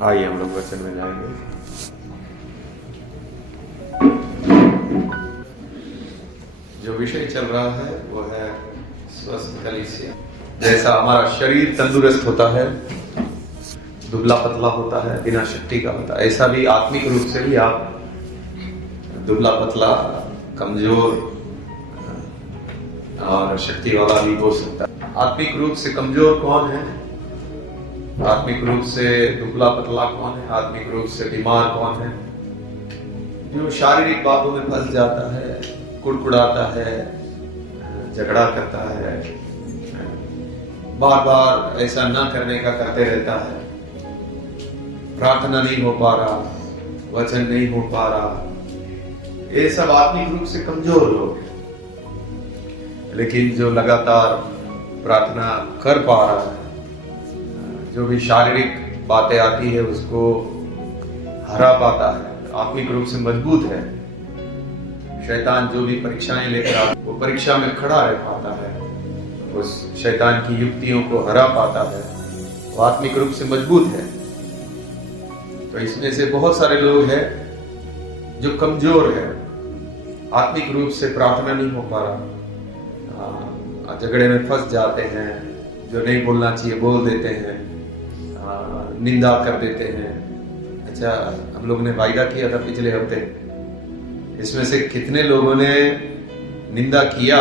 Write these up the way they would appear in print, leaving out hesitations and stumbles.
आइए हम लोग वचन में जाएंगे। जो विषय चल रहा है वो है स्वस्थ कलीसिया। जैसा हमारा शरीर तंदुरुस्त होता है, दुबला पतला होता है, बिना शक्ति का होता है, ऐसा भी आत्मिक रूप से भी आप दुबला पतला, कमजोर और शक्ति वाला भी हो सकता है। आत्मिक रूप से कमजोर कौन है? आत्मिक रूप से दुबला पतला कौन है? आत्मिक रूप से बीमार कौन है? जो शारीरिक बातों में फंस जाता है, कुड़कुड़ाता है, झगड़ा करता है, बार बार ऐसा ना करने का करते रहता है, प्रार्थना नहीं हो पा रहा, वचन नहीं हो पा रहा, ये सब आत्मिक रूप से कमजोर लोग हैं। लेकिन जो लगातार प्रार्थना कर पा रहा है, जो भी शारीरिक बातें आती है उसको हरा पाता है, आत्मिक रूप से मजबूत है, शैतान जो भी परीक्षाएं लेकर आता है वो परीक्षा में खड़ा रह पाता है, उस शैतान की युक्तियों को हरा पाता है, वो आत्मिक रूप से मजबूत है। तो इसमें से बहुत सारे लोग हैं जो कमजोर है, आत्मिक रूप से प्रार्थना नहीं हो पा रहा, झगड़े में फंस जाते हैं, जो नहीं बोलना चाहिए बोल देते हैं, निंदा कर देते हैं। अच्छा, हम लोगों ने वायदा किया था पिछले हफ्ते, इसमें से कितने लोगों ने निंदा किया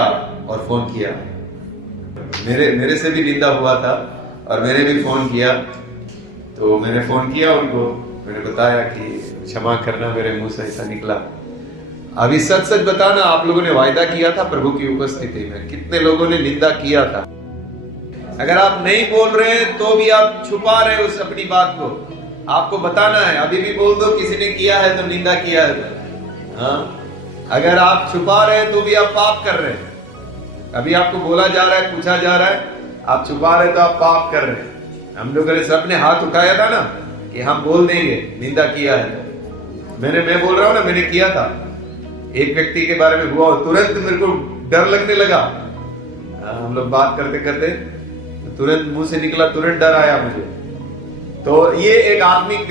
और फोन किया? मेरे से भी निंदा हुआ था और मैंने भी फोन किया। तो मैंने फोन किया उनको, मैंने बताया कि क्षमा करना, मेरे मुंह से ऐसा निकला। अभी सच सच बताना, आप लोगों ने वायदा किया था प्रभु की उपस्थिति में, कितने लोगों ने निंदा किया था? अगर आप नहीं बोल रहे हैं तो भी आप छुपा रहे उस अपनी बात को, आपको बताना है। अभी भी बोल दो किसी ने किया है तो, निंदा किया है तो। हाँ, अगर आप छुपा रहे हैं तो भी आप पाप कर रहे हैं। अभी आपको बोला जा रहा है, पूछा जा रहा है, आप छुपा रहे तो आप पाप कर रहे हैं। हम लोगों ने सबने हाथ उठाया था ना कि हम बोल देंगे निंदा किया है तो। मैं बोल रहा हूं ना, मैंने किया था। एक व्यक्ति के बारे में हुआ, तुरंत मेरे को डर लगने लगा। हम लोग बात करते करते तुरंत मुंह से निकला, तुरंत डर आया मुझे। तो ये एक आत्मिक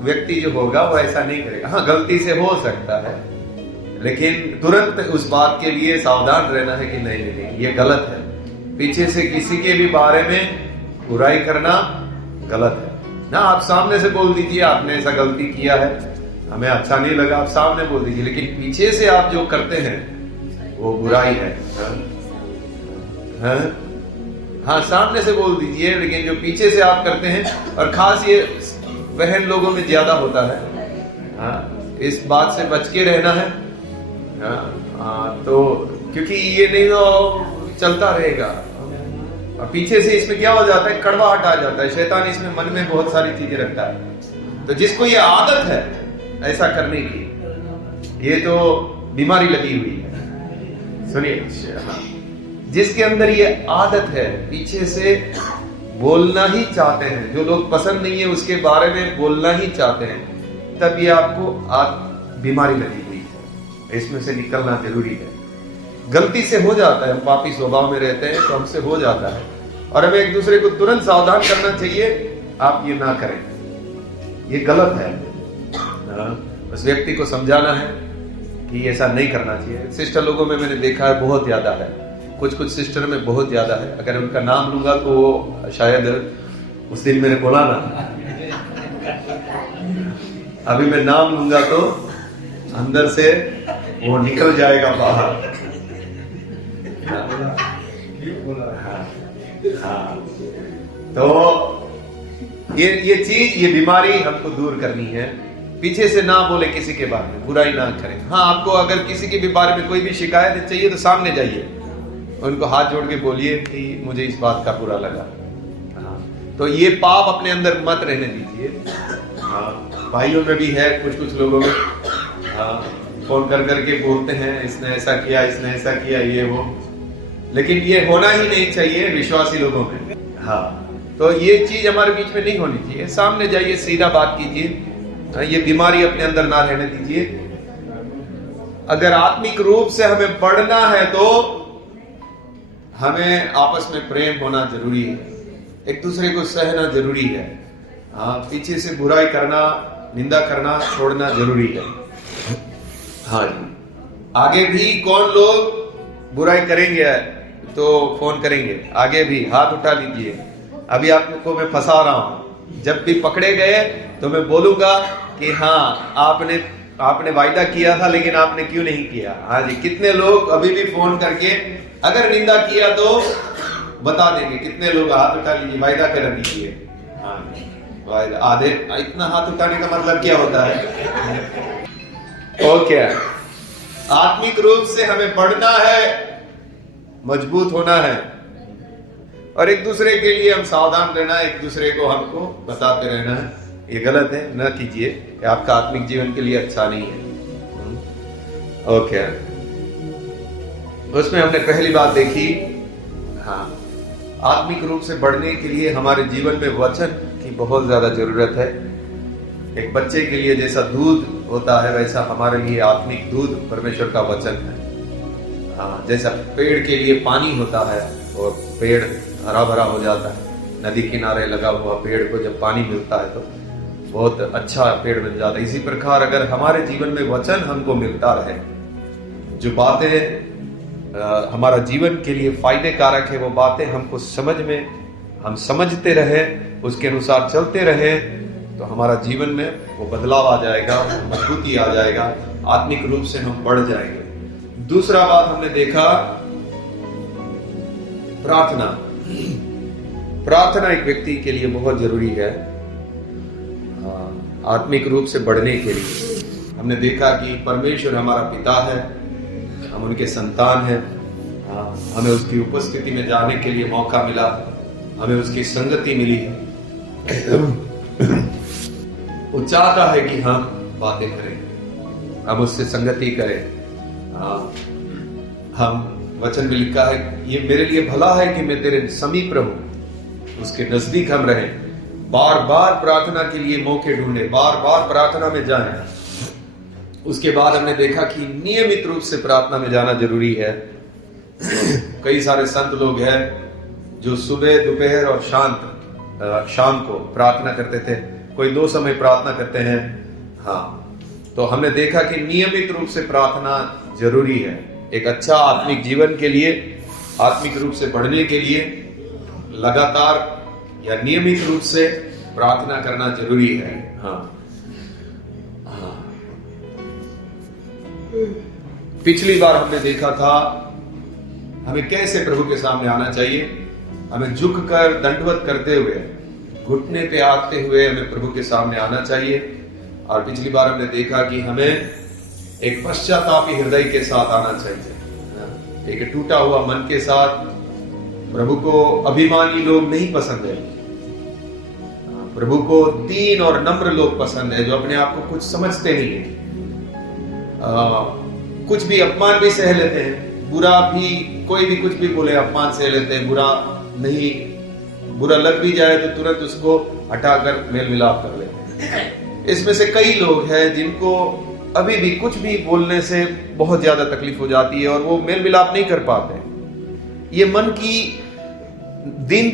व्यक्ति जो होगा वो ऐसा नहीं करेगा। हाँ, गलती से हो सकता है, लेकिन तुरंत उस बात के लिए सावधान रहना है कि नहीं, ये गलत है। पीछे से किसी के भी बारे में बुराई करना गलत है ना। आप सामने से बोल दीजिए आपने ऐसा गलती किया है, हमें अच्छा नहीं लगा, आप सामने बोल दीजिए। लेकिन पीछे से आप जो करते हैं वो बुराई है। हाँ, सामने से बोल दीजिए, लेकिन जो पीछे से आप करते हैं, और खास ये बहन लोगों में ज्यादा होता है। हाँ, इस बात से बच के रहना है। तो क्योंकि ये नहीं तो चलता रहेगा, और पीछे से इसमें क्या हो जाता है, कड़वाहट आ जाता है। शैतान इसमें मन में बहुत सारी चीजें रखता है। तो जिसको ये आदत है ऐसा करने की, ये तो बीमारी लगी हुई है। सुनिए, जिसके अंदर ये आदत है, पीछे से बोलना ही चाहते हैं, जो लोग पसंद नहीं है उसके बारे में बोलना ही चाहते हैं, तब ये आपको बीमारी लगी हुई है। इसमें से निकलना जरूरी है। गलती से हो जाता है, हम पापी स्वभाव में रहते हैं तो हमसे हो जाता है, और हमें एक दूसरे को तुरंत सावधान करना चाहिए, आप ये ना करें, ये गलत है। उस व्यक्ति को समझाना है कि ऐसा नहीं करना चाहिए। सिस्टर लोगों में मैंने देखा है बहुत ज्यादा है, कुछ सिस्टर में बहुत ज्यादा है। अगर उनका नाम लूंगा तो वो शायद उस दिन मैंने बोला ना, अभी मैं नाम लूंगा तो अंदर से वो निकल जाएगा बाहर। हाँ, तो ये चीज, ये बीमारी हमको दूर करनी है। पीछे से ना बोले, किसी के बारे में बुराई ना करें। हाँ, आपको अगर किसी के भी बारे में कोई भी शिकायत चाहिए तो सामने जाइए, उनको हाथ जोड़ के बोलिए कि मुझे इस बात का बुरा लगा। हाँ, तो ये पाप अपने अंदर मत रहने दीजिए। हाँ, भाइयों में भी है कुछ लोगों में। हाँ, फोन कर करके बोलते हैं इसने ऐसा किया, इसने ऐसा किया, ये वो, लेकिन ये होना ही नहीं चाहिए विश्वासी लोगों में। हाँ, तो ये चीज हमारे बीच में नहीं होनी चाहिए। सामने जाइए, सीधा बात कीजिए, ये बीमारी अपने अंदर ना रहने दीजिए। अगर आत्मिक रूप से हमें बढ़ना है तो हमें आपस में प्रेम होना जरूरी है, एक दूसरे को सहना जरूरी है। हाँ, पीछे से बुराई करना, निंदा करना छोड़ना जरूरी है। हाँ जी, आगे भी कौन लोग बुराई करेंगे तो फोन करेंगे, आगे भी हाथ उठा लीजिए। अभी आपको मैं फंसा रहा हूं, जब भी पकड़े गए तो मैं बोलूंगा कि हाँ आपने वायदा किया था लेकिन आपने क्यों नहीं किया। हाँ जी, कितने लोग अभी भी फोन करके अगर निंदा किया तो बता देंगे। कितने लोग हाथ उठा लीजिए, वायदा कर दीजिए। हाँ जी, वायदा। आधे इतना हाथ उठाने का मतलब क्या होता है? और क्या, आत्मिक रूप से हमें बढ़ना है, मजबूत होना है, और एक दूसरे के लिए हम सावधान रहना, एक दूसरे को हमको बताते रहना है। ये गलत है, न कीजिए, आपका आत्मिक जीवन के लिए अच्छा नहीं है। ओके, उसमें हमने पहली बात देखी, हाँ, आत्मिक रूप से बढ़ने के लिए हमारे जीवन में वचन की बहुत ज्यादा जरूरत है। एक बच्चे के लिए जैसा दूध होता है वैसा हमारे लिए आत्मिक दूध परमेश्वर का वचन है। हाँ, जैसा पेड़ के लिए पानी होता है और पेड़ हरा भरा हो जाता है, नदी किनारे लगा हुआ पेड़ को जब पानी मिलता है तो बहुत अच्छा पेड़ मिल जाता है। इसी प्रकार अगर हमारे जीवन में वचन हमको मिलता रहे, जो बातें हमारा जीवन के लिए फायदे कारक है, वो बातें हमको समझ में हम समझते रहे, उसके अनुसार चलते रहे, तो हमारा जीवन में वो बदलाव आ जाएगा, मजबूती आ जाएगा, आत्मिक रूप से हम बढ़ जाएंगे। दूसरा बात हमने देखा, प्रार्थना। प्रार्थना एक व्यक्ति के लिए बहुत जरूरी है आत्मिक रूप से बढ़ने के लिए। हमने देखा कि परमेश्वर हमारा पिता है, हम उनके संतान हैं, हमें उसकी उपस्थिति में जाने के लिए मौका मिला, हमें उसकी संगति मिली। वो चाहता है कि हम बातें करें, हम उससे संगति करें। हम वचन में लिखा है, ये मेरे लिए भला है कि मैं तेरे समीप रहूं, उसके नजदीक हम रहें। बार बार प्रार्थना के लिए मौके ढूंढे, बार बार प्रार्थना में जाएं। उसके बाद हमने देखा कि नियमित रूप से प्रार्थना में जाना जरूरी है। कई सारे संत लोग हैं जो सुबह, दोपहर और शाम को प्रार्थना करते थे, कोई 2 समय प्रार्थना करते हैं। हाँ, तो हमने देखा कि नियमित रूप से प्रार्थना जरूरी है। एक अच्छा आत्मिक जीवन के लिए, आत्मिक रूप से बढ़ने के लिए लगातार या नियमित रूप से प्रार्थना करना जरूरी है। हाँ, पिछली बार हमने देखा था हमें कैसे प्रभु के सामने आना चाहिए। हमें झुककर दंडवत करते हुए, घुटने पे आते हुए हमें प्रभु के सामने आना चाहिए। और पिछली बार हमने देखा कि हमें एक पश्चातापी हृदय के साथ आना चाहिए, एक टूटा हुआ मन के साथ। प्रभु को अभिमानी लोग नहीं पसंद है, प्रभु को दीन और नम्र लोग पसंद है, जो अपने आप को कुछ समझते नहीं है, कुछ भी अपमान भी सह लेते हैं, बुरा भी, कोई भी कुछ भी बोले अपमान सह लेते हैं, बुरा लग भी जाए तो तुरंत उसको हटाकर मेल मिलाप कर लेते हैं। इसमें से कई लोग हैं जिनको अभी भी कुछ भी बोलने से बहुत ज्यादा तकलीफ हो जाती है और वो मेल मिलाप नहीं कर पाते। ये मन की दिन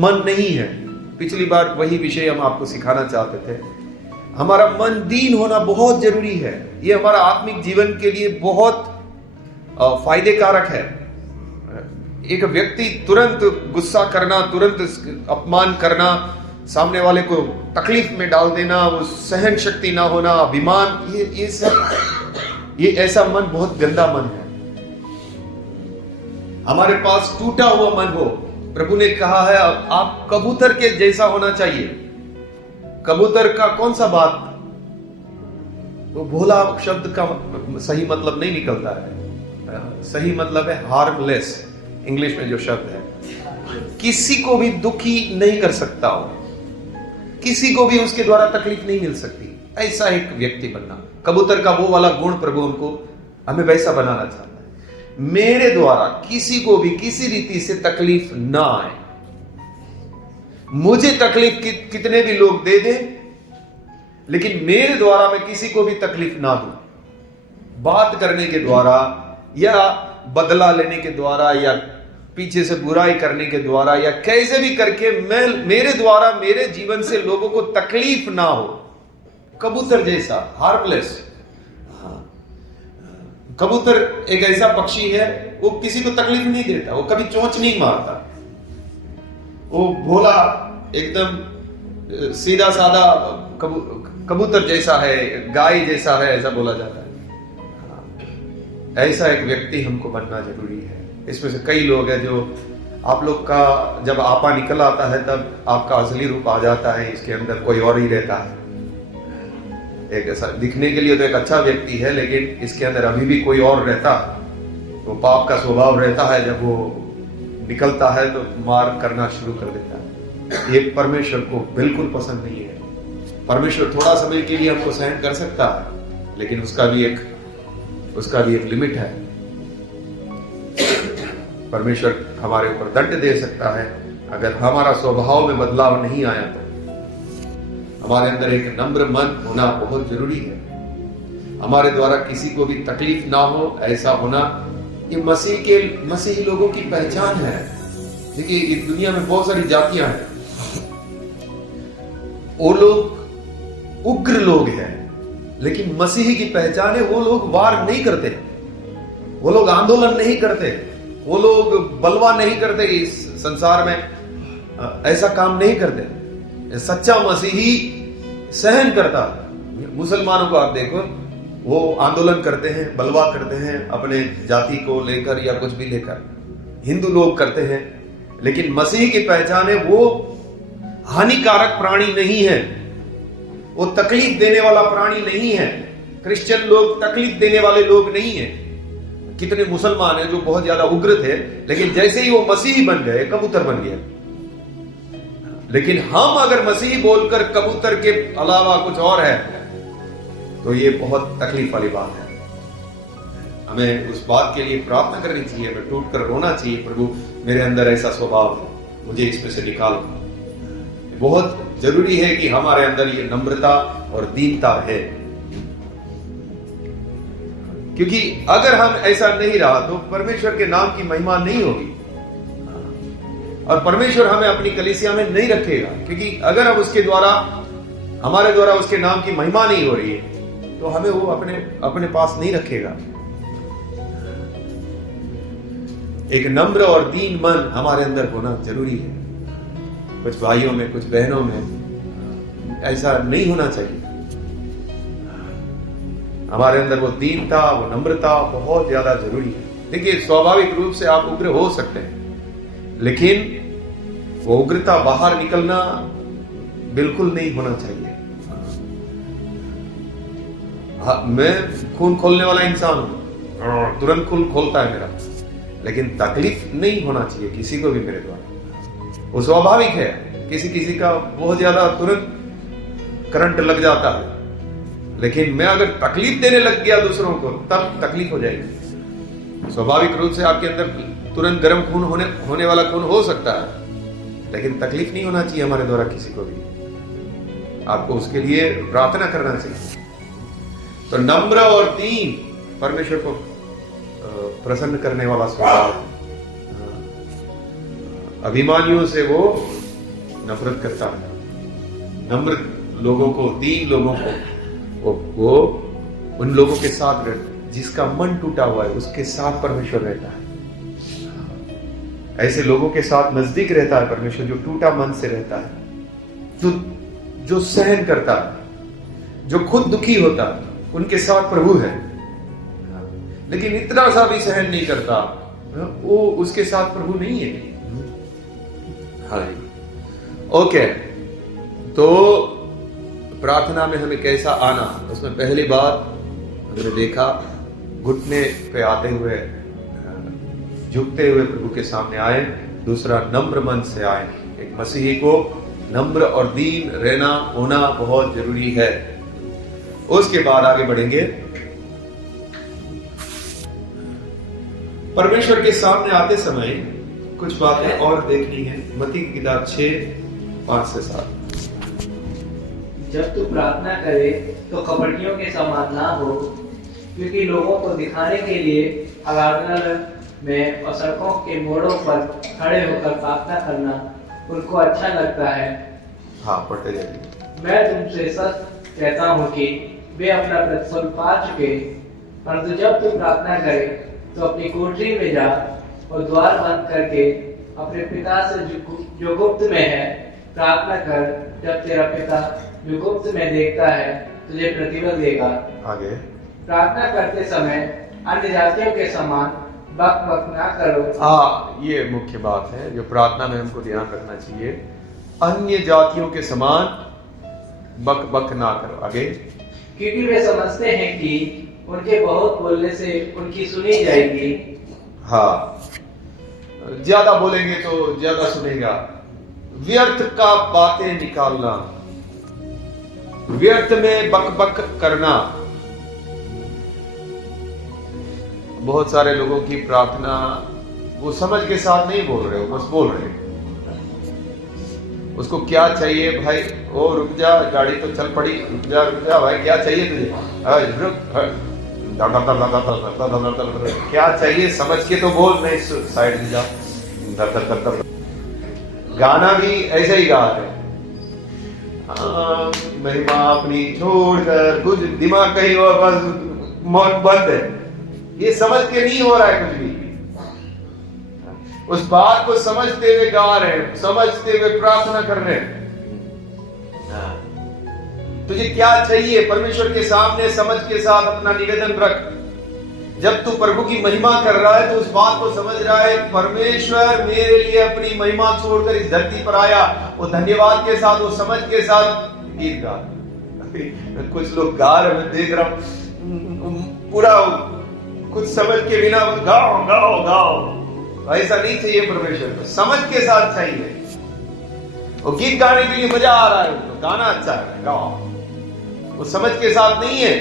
मन नहीं है। पिछली बार वही विषय हम आपको सिखाना चाहते थे। हमारा मन दीन होना बहुत जरूरी है। ये हमारा आत्मिक जीवन के लिए बहुत फायदे कारक है। एक व्यक्ति तुरंत गुस्सा करना, तुरंत अपमान करना, सामने वाले को तकलीफ में डाल देना, वो सहन शक्ति ना होना, अभिमान, ये सब, ये ऐसा मन बहुत गंदा मन है। हमारे पास टूटा हुआ मन हो, प्रभु ने कहा है आप कबूतर के जैसा होना चाहिए। कबूतर का कौन सा बात, वो भोला शब्द का सही मतलब नहीं निकलता है। सही मतलब है हार्मलेस, इंग्लिश में जो शब्द है। किसी को भी दुखी नहीं कर सकता हो, किसी को भी उसके द्वारा तकलीफ नहीं मिल सकती, ऐसा एक व्यक्ति बनना। कबूतर का वो वाला गुण प्रभु हमको, हमें वैसा बनाना चाहता है। मेरे द्वारा किसी को भी किसी रीति से तकलीफ ना आए। मुझे तकलीफ कितने भी लोग दे दें, लेकिन मेरे द्वारा मैं किसी को भी तकलीफ ना दूं। बात करने के द्वारा या बदला लेने के द्वारा या पीछे से बुराई करने के द्वारा या कैसे भी करके मेरे द्वारा मेरे जीवन से लोगों को तकलीफ ना हो। कबूतर जैसा, हार्मलेस। कबूतर एक ऐसा पक्षी है, वो किसी को तकलीफ नहीं देता, वो कभी चोंच नहीं मारता, वो भोला एकदम सीधा सादा कबूतर जैसा है, गाय जैसा है, ऐसा बोला जाता है। ऐसा एक व्यक्ति हमको बनना जरूरी है। इसमें से कई लोग हैं जो आप लोग का जब आपा निकल आता है तब आपका असली रूप आ जाता है, इसके अंदर कोई और ही रहता है। एक ऐसा दिखने के लिए तो एक अच्छा व्यक्ति है, लेकिन इसके अंदर अभी भी कोई और रहता है। वो पाप का स्वभाव रहता है, जब वो निकलता है तो मार करना शुरू कर देता है। ये परमेश्वर को बिल्कुल पसंद नहीं है। परमेश्वर थोड़ा समय के लिए हमको सहन कर सकता है, लेकिन उसका भी एक लिमिट है। परमेश्वर हमारे ऊपर दंड दे सकता है अगर हमारा स्वभाव में बदलाव नहीं आया तो। हमारे अंदर एक नम्र मन होना बहुत जरूरी है। हमारे द्वारा किसी को भी तकलीफ ना हो, ऐसा होना, ये मसीही लोगों की पहचान है। देखिए, इस दुनिया में बहुत सारी जातियां हैं, वो लोग उग्र लोग हैं, लेकिन मसीही की पहचान है वो लोग वार नहीं करते, वो लोग आंदोलन नहीं करते, वो लोग बलवा नहीं करते, इस संसार में ऐसा काम नहीं करते। सच्चा मसीही सहन करता। मुसलमानों को आप देखो, वो आंदोलन करते हैं, बलवा करते हैं अपने जाति को लेकर या कुछ भी लेकर। हिंदू लोग करते हैं, लेकिन मसीह की पहचान है वो हानिकारक प्राणी नहीं है, वो तकलीफ देने वाला प्राणी नहीं है। क्रिश्चियन लोग तकलीफ देने वाले लोग नहीं है। कितने मुसलमान हैं जो बहुत ज्यादा उग्र थे, लेकिन जैसे ही वो मसीही बन गए, कबूतर बन गया। लेकिन हम अगर मसीही बोलकर कबूतर के अलावा कुछ और है, तो ये बहुत तकलीफ वाली बात है। हमें उस बात के लिए प्रार्थना करनी चाहिए, हमें टूट कर रोना चाहिए, प्रभु मेरे अंदर ऐसा स्वभाव है, मुझे इसमें से निकालो। बहुत जरूरी है कि हमारे अंदर ये नम्रता और दीनता है, क्योंकि अगर हम ऐसा नहीं रहा तो परमेश्वर के नाम की महिमा नहीं होगी, और परमेश्वर हमें अपनी कलीसिया में नहीं रखेगा। क्योंकि अगर हम उसके द्वारा, हमारे द्वारा उसके नाम की महिमा नहीं हो रही है, तो हमें वो अपने पास नहीं रखेगा। एक नम्र और दीन मन हमारे अंदर होना जरूरी है। कुछ भाइयों में, कुछ बहनों में ऐसा नहीं होना चाहिए। हमारे अंदर वो दीनता, वो नम्रता बहुत ज्यादा जरूरी है। देखिए, स्वाभाविक रूप से आप उग्र हो सकते हैं, लेकिन वो उग्रता बाहर निकलना बिल्कुल नहीं होना चाहिए। मैं खून खोलने वाला इंसान हूं, तुरंत खून खोलता है मेरा, लेकिन तकलीफ नहीं होना चाहिए किसी को भी मेरे द्वारा। वो स्वाभाविक है, किसी का बहुत ज्यादा तुरंत करंट लग जाता है, लेकिन मैं अगर तकलीफ देने लग गया दूसरों को, तब तकलीफ हो जाएगी। स्वाभाविक रूप से आपके अंदर तुरंत गर्म खून होने वाला खून हो सकता है, लेकिन तकलीफ नहीं होना चाहिए हमारे द्वारा किसी को भी। आपको उसके लिए प्रार्थना करना चाहिए। तो नम्र और दीन परमेश्वर को प्रसन्न करने वाला स्वभाव है। अभिमानियों से वो नफरत करता है। नम्र लोगों को, दीन लोगों को वो उन लोगों के साथ रहता, जिसका मन टूटा हुआ है उसके साथ परमेश्वर रहता है। ऐसे लोगों के साथ नजदीक रहता है परमेश्वर, जो टूटा मन से रहता है, जो सहन करता है, जो खुद दुखी होता है, उनके साथ प्रभु है। लेकिन इतना सा भी सहन नहीं करता, वो उसके साथ प्रभु नहीं है। हाँ, ओके। तो प्रार्थना में हमें कैसा आना, उसमें पहली बात हमने देखा, घुटने पे आते हुए, झुकते हुए प्रभु के सामने आए। दूसरा, नम्र मन से आए। एक मसीही को नम्र और दीन रहना होना बहुत जरूरी है। उसके बाद आगे बढ़ेंगे। परमेश्वर के सामने आते समय कुछ बातें और देखनी है। मत्ती की किताब 6:5-7। जब तू प्रार्थना करे तो कपटियों के समान ना हो, क्योंकि लोगों को दिखाने के लिए आराधनालय में और सड़कों के मोड़ों पर खड़े होकर प्रार्थना करना उनको अच्छा लगता है। हाँ, पढ़ते जाइए। मैं तुमसे सच कहता हूँ कि वे अपना प्रतिफल पा चुके, परंतु जब तू प्रार्थना करे तो अपनी कोठरी में जा और द्वार बंद करके अपने पिता से जो गुप्त में है प्रार्थना कर। जब तेरा पिता जो गुप्त में देखता है तुझे प्रतिफल देगा। आगे। प्रार्थना करते समय अन्य जातियों के समान बक बक ना करो। हाँ, ये मुख्य बात है जो प्रार्थना में हमको ध्यान रखना चाहिए। अन्य जातियों के समान बक बक ना करो। आगे। क्योंकि वे समझते हैं कि उनके बहुत बोलने से उनकी सुनी जाएगी। हाँ, ज्यादा बोलेंगे तो ज्यादा सुनेगा। व्यर्थ का बातें निकालना, व्यर्थ में बक बक करना। बहुत सारे लोगों की प्रार्थना वो समझ के साथ नहीं बोल रहे हो, बस बोल रहे हैं। उसको क्या चाहिए भाई? ओ रुक जा, गाड़ी तो चल पड़ी, रुक जा भाई, क्या चाहिए तुझे? क्या चाहिए समझ के तो बोल, नहीं साइड में जा। गाना भी ऐसे ही गा रहे। महिमा अपनी छोड़कर कुछ दिमाग कहीं और, बस मौन बंद है। ये समझ के नहीं हो रहा है कुछ भी। उस बात को समझते हुए गा रहे हैं, समझते हुए प्रार्थना कर रहे हैं। तुझे क्या चाहिए? परमेश्वर के सामने समझ के साथ अपना निवेदन रख। जब तू प्रभु की महिमा कर रहा है तो उस बात को समझ रहा है, परमेश्वर मेरे लिए अपनी महिमा छोड़कर इस धरती पर आया। वो धन्यवाद के साथ, वो समझ के साथ गीत गा। कुछ लोग गा रहे, मैं देख रहा हूं पूरा कुछ समझ के बिना गाओ गाओ गाओ। ऐसा नहीं चाहिए परमेश्वर को, समझ के साथ चाहिए। वो गीत गाने के लिए मजा आ रहा है, उनको गाना अच्छा है, गाओ। वो समझ के साथ नहीं है।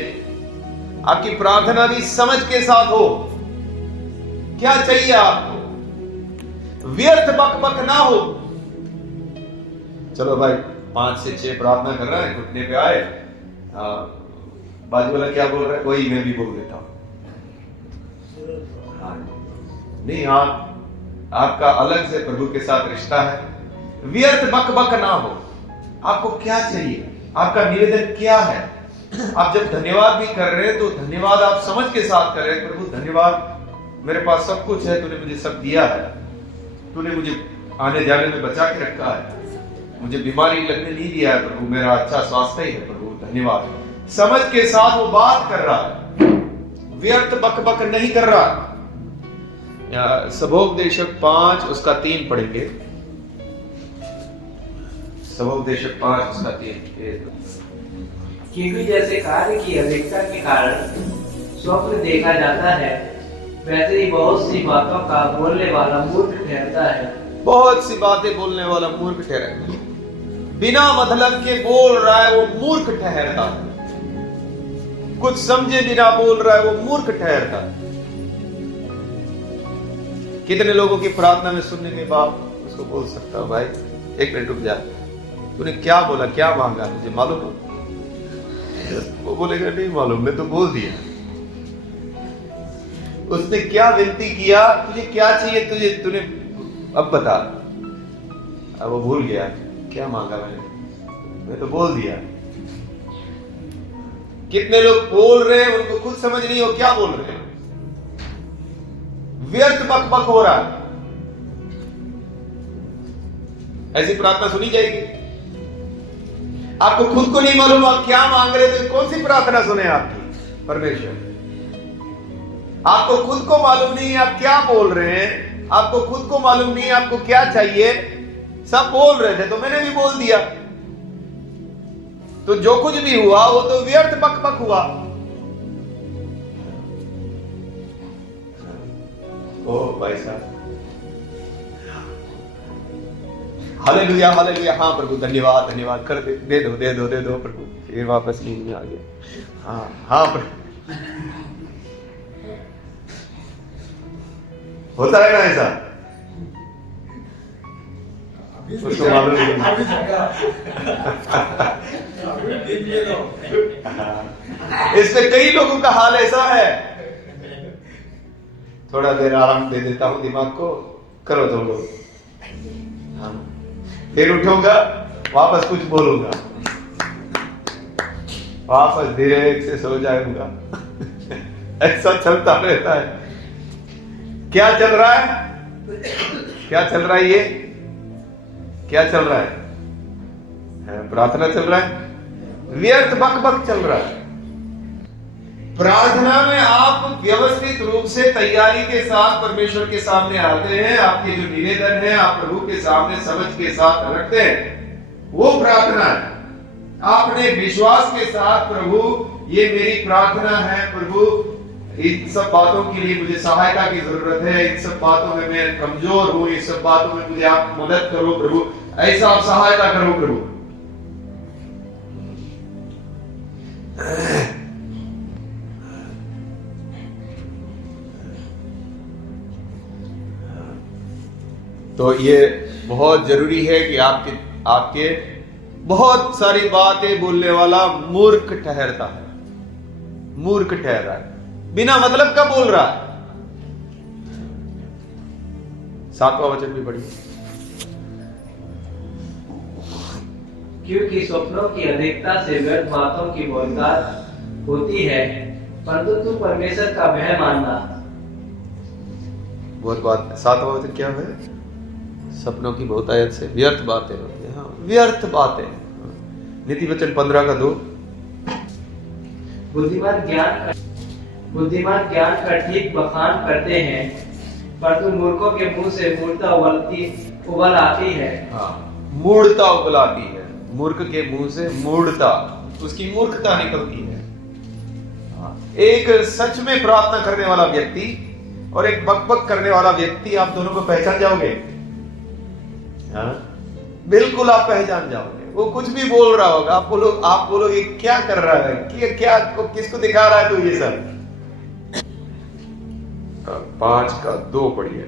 आपकी प्रार्थना भी समझ के साथ हो। क्या चाहिए आपको? व्यर्थ बक बक ना हो। चलो भाई, 5 से 6 प्रार्थना कर रहा है, घुटने पे आए, बाजू वाला क्या बोल रहा है वही मैं भी बोल देता हूं। नहीं, आपका अलग से प्रभु के साथ रिश्ता है। व्यर्थ बक बक ना हो। आपको क्या चाहिए? आपका निवेदन क्या है? आप जब धन्यवाद भी कर रहे हैं तो धन्यवाद आप समझ के साथ कर रहे हैं। प्रभु धन्यवाद, मेरे पास सब कुछ है, तूने मुझे सब दिया है, तूने मुझे आने जाने में बचा के रखा है, मुझे बीमारी लगने नहीं दिया है प्रभु, मेरा अच्छा स्वास्थ्य ही है प्रभु, धन्यवाद। समझ के साथ वो बात कर रहा है, व्यर्थ बक बक नहीं कर रहा। सबोपदेशक 5 उसका 3 पढ़ेंगे। सबोपदेशक 5 उसका 3। क्योंकि जैसे कार्य की अधिकता के कारण स्वप्न देखा जाता है, वैसे ही बहुत सी बातों का बोलने वाला मूर्ख ठहरता है। बहुत सी बातें बोलने वाला मूर्ख ठहरता है। बिना मतलब के बोल रहा है वो मूर्ख ठहरता है। कुछ समझे बिना बोल रहा है वो मूर्ख ठहरता है। कितने लोगों की प्रार्थना में सुनने के बाद उसको बोल सकता हूं, भाई 1 मिनट रुक जा, तूने क्या बोला, क्या मांगा, तुझे मालूम है? वो बोलेगा नहीं मालूम, मैं तो बोल दिया। उसने क्या विनती किया, तुझे क्या चाहिए, तूने अब बता। अब वो भूल गया क्या मांगा मैंने, मैं तो बोल दिया। कितने लोग बोल रहे हैं, उनको खुद समझ नहीं हो क्या बोल रहे हैं, व्यर्थ बक बक हो रहा है। ऐसी प्रार्थना सुनी जाएगी? आपको खुद को नहीं मालूम आप क्या मांग रहे थे, कौन सी प्रार्थना सुने आपकी परमेश्वर? आपको खुद को मालूम नहीं आप क्या बोल रहे हैं, आपको खुद को मालूम नहीं आपको क्या चाहिए। सब बोल रहे थे तो मैंने भी बोल दिया, तो जो कुछ भी हुआ वो तो व्यर्थ बक बक हुआ। ओ भाई साहब, हालेलुया हालेलुया, हाँ प्रभु धन्यवाद धन्यवाद, कर दे दो प्रभु, फिर वापस नींद में आ गया। हाँ प्रभु, होता है ना ऐसा, उसको मालूम नहीं। इसमें कई लोगों का हाल ऐसा है, थोड़ा देर आराम दे देता हूं दिमाग को, करो तुम लोग। हाँ, फिर उठूंगा, वापस कुछ बोलूंगा, वापस धीरे से सो जाऊंगा। ऐसा चलता रहता है। क्या चल रहा है? क्या चल रहा है? ये क्या चल रहा है? प्रार्थना चल रहा है, व्यर्थ बक चल रहा है। प्रार्थना में आप व्यवस्थित रूप से तैयारी के साथ परमेश्वर के सामने आते हैं, आपके जो निवेदन है आप प्रभु के सामने समझ के साथ रखते हैं, वो प्रार्थना है। आपने विश्वास के साथ, प्रभु ये मेरी प्रार्थना है, प्रभु इन सब बातों के लिए मुझे सहायता की जरूरत है, इन सब बातों में मैं कमजोर हूं, इन सब बातों में मुझे आप मदद करो प्रभु, ऐसा आप सहायता करो प्रभु। तो ये बहुत जरूरी है कि आपके बहुत सारी बातें बोलने वाला मूर्ख ठहरता है, मूर्ख ठहर रहा है, बिना मतलब का बोल रहा है। 7वां वचन भी पढ़िए। क्योंकि स्वप्नों की अधिकता से व्यर्थ बातों की बहुतायत होती है, परंतु तू परमेश्वर का भय मानना। बहुत बात। 7वां वचन क्या है? सपनों की बहुतायत से व्यर्थ बातें होती है। हाँ, व्यर्थ बातें। नीति वचन 15 का 2। बुद्धिमान ज्ञान का ठीक बखान करते हैं, परंतु मूर्खों के मुंह से मूर्खता उबल आती है। हाँ, मूर्खता उबल आती है। मूर्ख के मुंह से मूर्खता, उसकी मूर्खता निकलती है। हाँ, एक सच में प्रार्थना करने वाला व्यक्ति और एक बकबक करने वाला व्यक्ति, आप दोनों को पहचान जाओगे। हाँ, बिल्कुल आप पहचान जाओगे। वो कुछ भी बोल रहा होगा, आप बोलोगे क्या कर रहा है, क्या किसको दिखा रहा है तो ये सब। 5 का 2 पढ़िए।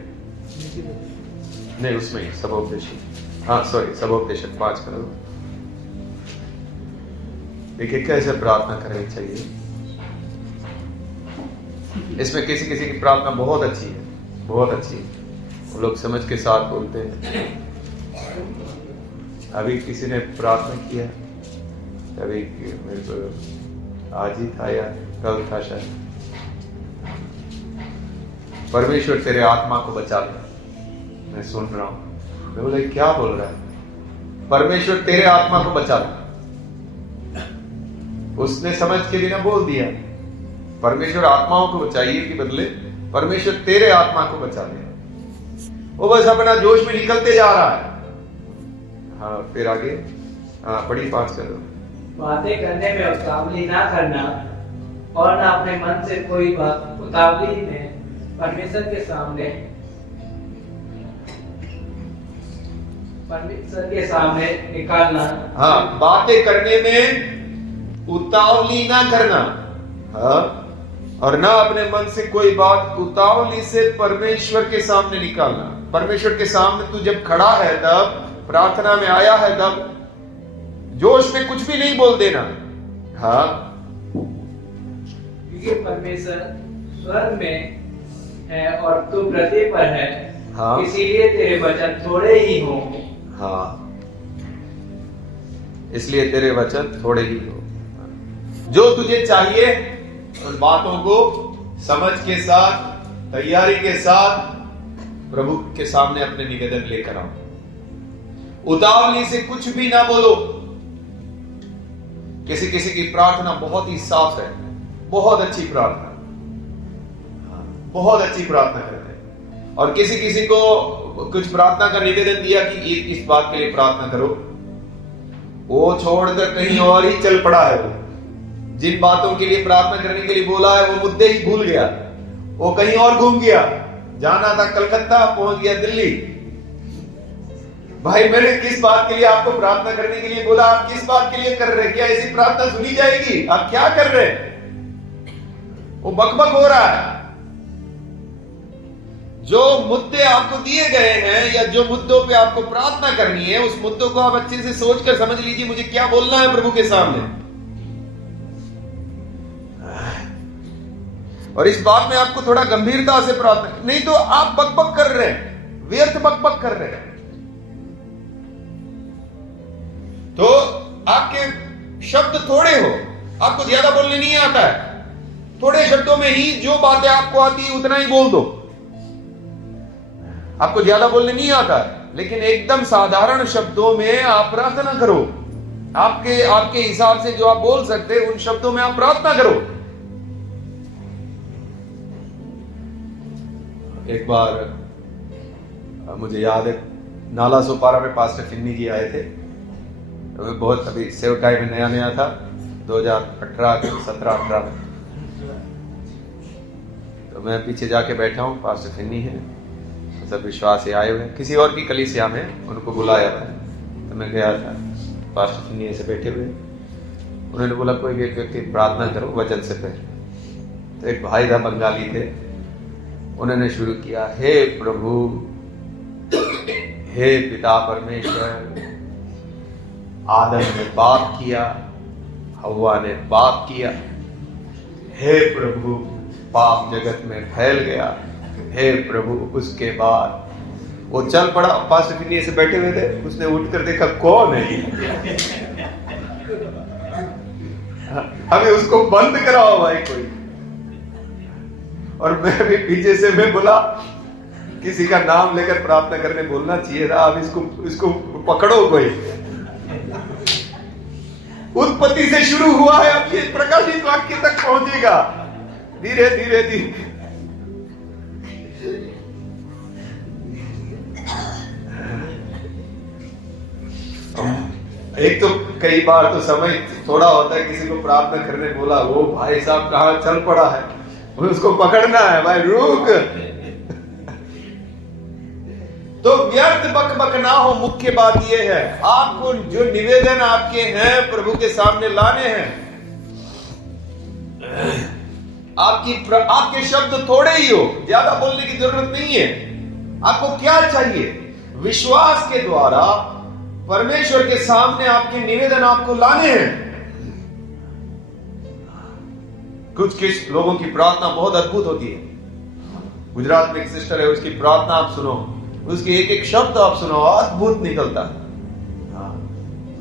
नहीं, उसमें ही सबोपदेशक। हाँ सॉरी, सबोपदेशक 5 का 2। देखिए कैसे प्रार्थना करनी चाहिए। इसमें किसी की प्रार्थना बहुत अच्छी है, बहुत अच्छी है। वो लोग समझ के साथ बोलते हैं। अभी किसी ने प्रार्थना किया, अभी मेरे को आज ही था या कल था शायद, परमेश्वर तेरे आत्मा को बचा ले। मैं सुन रहा हूं, मैं बोला क्या बोल रहा है? परमेश्वर तेरे आत्मा को बचा ले। उसने समझ के बिना बोल दिया, परमेश्वर आत्माओं को बचाइए के बदले परमेश्वर तेरे आत्मा को बचा ले। वो बस अपना जोश में निकलते जा रहा है। हाँ, फिर आगे। हाँ, बड़ी 5 करो। बातें करने में उतावली ना करना और ना अपने मन से कोई बात उतावली में परमेश्वर के सामने निकालना। हाँ, बातें करने में उतावली ना करना। हाँ, और ना अपने मन से कोई बात उतावली से परमेश्वर के सामने निकालना। परमेश्वर के सामने तू जब खड़ा है, तब प्रार्थना में आया है, तब जोश में कुछ भी नहीं बोल देना। हाँ, क्योंकि परमेश्वर स्वर्ग में है और तू पृथ्वी पर है। हाँ, इसीलिए तेरे वचन थोड़े ही हों। हाँ, इसलिए तेरे वचन थोड़े ही हो। जो तुझे चाहिए उन बातों को समझ के साथ, तैयारी के साथ प्रभु के सामने अपने निवेदन लेकर आओ। उतावली से कुछ भी ना बोलो। किसी की प्रार्थना बहुत ही साफ है, बहुत अच्छी प्रार्थना, बहुत अच्छी प्रार्थना करते हैं। और किसी को कुछ प्रार्थना का निवेदन दिया कि इस बात के लिए प्रार्थना करो, वो छोड़कर कहीं और ही चल पड़ा है। वो जिन बातों के लिए प्रार्थना करने के लिए बोला है, वो मुद्दे ही भूल गया, वो कहीं और घूम गया। जाना था कलकत्ता, पहुंच गया दिल्ली। भाई, मैंने किस बात के लिए आपको प्रार्थना करने के लिए बोला, आप किस बात के लिए कर रहे हैं? क्या ऐसी प्रार्थना सुनी जाएगी? आप क्या कर रहे हैं? वो बकबक हो रहा है। जो मुद्दे आपको दिए गए हैं या जो मुद्दों पे आपको प्रार्थना करनी है, उस मुद्दों को आप अच्छे से सोचकर समझ लीजिए, मुझे क्या बोलना है प्रभु के सामने। और इस बात में आपको थोड़ा गंभीरता से प्रार्थना, नहीं तो आप बकबक कर रहे हैं, व्यर्थ बकबक कर रहे हैं। तो आपके शब्द थोड़े हो, आपको ज्यादा बोलने नहीं आता है, थोड़े शब्दों में ही जो बातें आपको आती है उतना ही बोल दो। आपको ज्यादा बोलने नहीं आता है, लेकिन एकदम साधारण शब्दों में आप प्रार्थना करो। आपके हिसाब से जो आप बोल सकते हैं उन शब्दों में आप प्रार्थना करो। एक बार मुझे याद है, नाला सोपारा में पास्टर फिन्नी जी आए थे। बहुत अभी सेवकाई में नया नया था, 2017-18 में। तो मैं पीछे जाके बैठा हूँ, पास्टर फिन्नी है, सब विश्वासी आए हुए, किसी और की कलीसिया में उनको बुलाया था। तो मैं गया था, पास्टर फिन्नी ऐसे बैठे हुए, उन्होंने बोला कोई एक व्यक्ति प्रार्थना करो वचन से पहले। तो एक भाई था, बंगाली थे, उन्होंने शुरू किया, हे प्रभु, हे पिता परमेश्वर, आदम ने पाप किया, हव्वा ने पाप किया, हे प्रभु पाप जगत में फैल गया, हे प्रभु। उसके बाद वो चल पड़ा, पास्टर फिन्नी से बैठे हुए थे, उसने उठकर देखा कौन है, हमें उसको बंद कराओ भाई कोई। और मैं भी पीछे से मैं बोला, किसी का नाम लेकर प्रार्थना करने बोलना चाहिए था, अब इसको पकड़ो कोई। उत्पत्ति से शुरू हुआ है, अब ये प्रकाशित वाक्य तक पहुंचेगा धीरे धीरे धीरे। एक तो कई बार तो समय थोड़ा होता है, किसी को प्रार्थना करने बोला, वो भाई साहब कहाँ चल पड़ा है, उसको पकड़ना है, भाई रुक। तो व्यर्थ बक ना हो, मुख्य बात यह है, आपको जो निवेदन आपके हैं प्रभु के सामने लाने हैं। आपके शब्द थोड़े ही हो, ज्यादा बोलने की जरूरत नहीं है। आपको क्या चाहिए? विश्वास के द्वारा परमेश्वर के सामने आपके निवेदन आपको लाने हैं। कुछ लोगों की प्रार्थना बहुत अद्भुत होती है। गुजरात में एक सिस्टर है, उसकी प्रार्थना आप सुनो, उसके एक एक शब्द आप सुनो, अद्भुत निकलता है।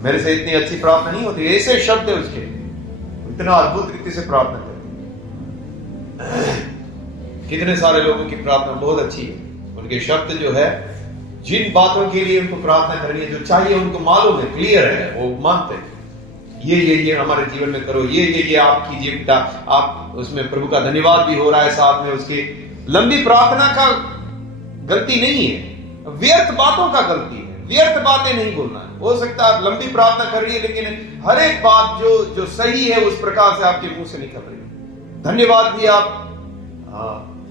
मेरे से इतनी अच्छी प्रार्थना नहीं होती, ऐसे शब्द है उसके, इतना अद्भुत रीति से प्रार्थना करते। कितने सारे लोगों की प्रार्थना बहुत अच्छी है, उनके शब्द जो है, जिन बातों के लिए उनको प्रार्थना करनी है, जो चाहिए उनको मालूम है, क्लियर है, वो मानते हैं, ये हमारे जीवन में करो, ये आप कीजिए बेटा, आप उसमें प्रभु का धन्यवाद भी हो रहा है, साथ में उसकी लंबी प्रार्थना का गलती नहीं है, व्यर्थ बातों का गलती है। व्यर्थ बातें नहीं बोलना है। हो सकता है आप लंबी प्रार्थना कर रही है, लेकिन हर एक बात जो सही है उस प्रकार से आपके मुंह से निकल रही है। धन्यवाद भी आप